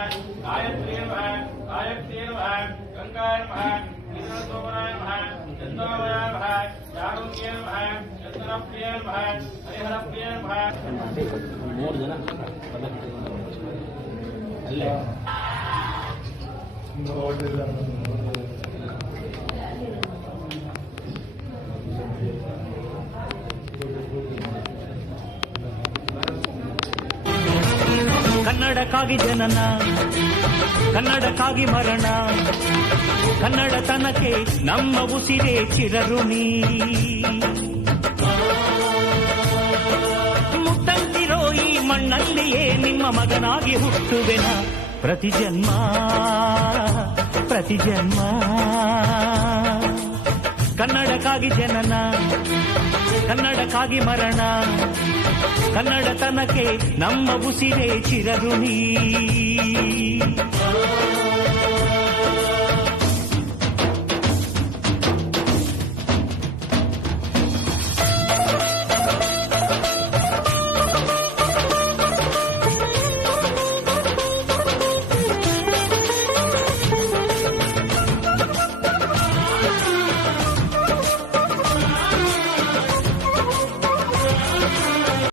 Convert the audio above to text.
गायत्री नमः गायत्री नमः गंगाय नमः नीलसोमराय नमः चंद्रमय नमः चारुण्य नमः चंद्रप्रिय नमः हरिहरप्रिय नमः ಮೂರು ಜನ ಅಲ್ಲೇ ಕನ್ನಡಕ್ಕಾಗಿ ಜನನ, ಕನ್ನಡಕ್ಕಾಗಿ ಮರಣ ಕನ್ನಡ ತನಕ್ಕೆ ನಮ್ಮ ಉಸಿರೇ ಚಿರಋಣಿ. ಮುಟ್ಟಂತಿರೋ ಈ ಮಣ್ಣಲ್ಲಿಯೇ ನಿಮ್ಮ ಮಗನಾಗಿ ಹುಟ್ಟುವೆನ ಪ್ರತಿ ಜನ್ಮ ಪ್ರತಿ ಜನ್ಮ ಕನ್ನಡಕ್ಕಾಗಿ ಜನನ ಕನ್ನಡಕ್ಕಾಗಿ ಮರಣ ಕನ್ನಡತನಕ್ಕೆ ನಮ್ಮ ಉಸಿರೇ ಚಿರಋಣಿ.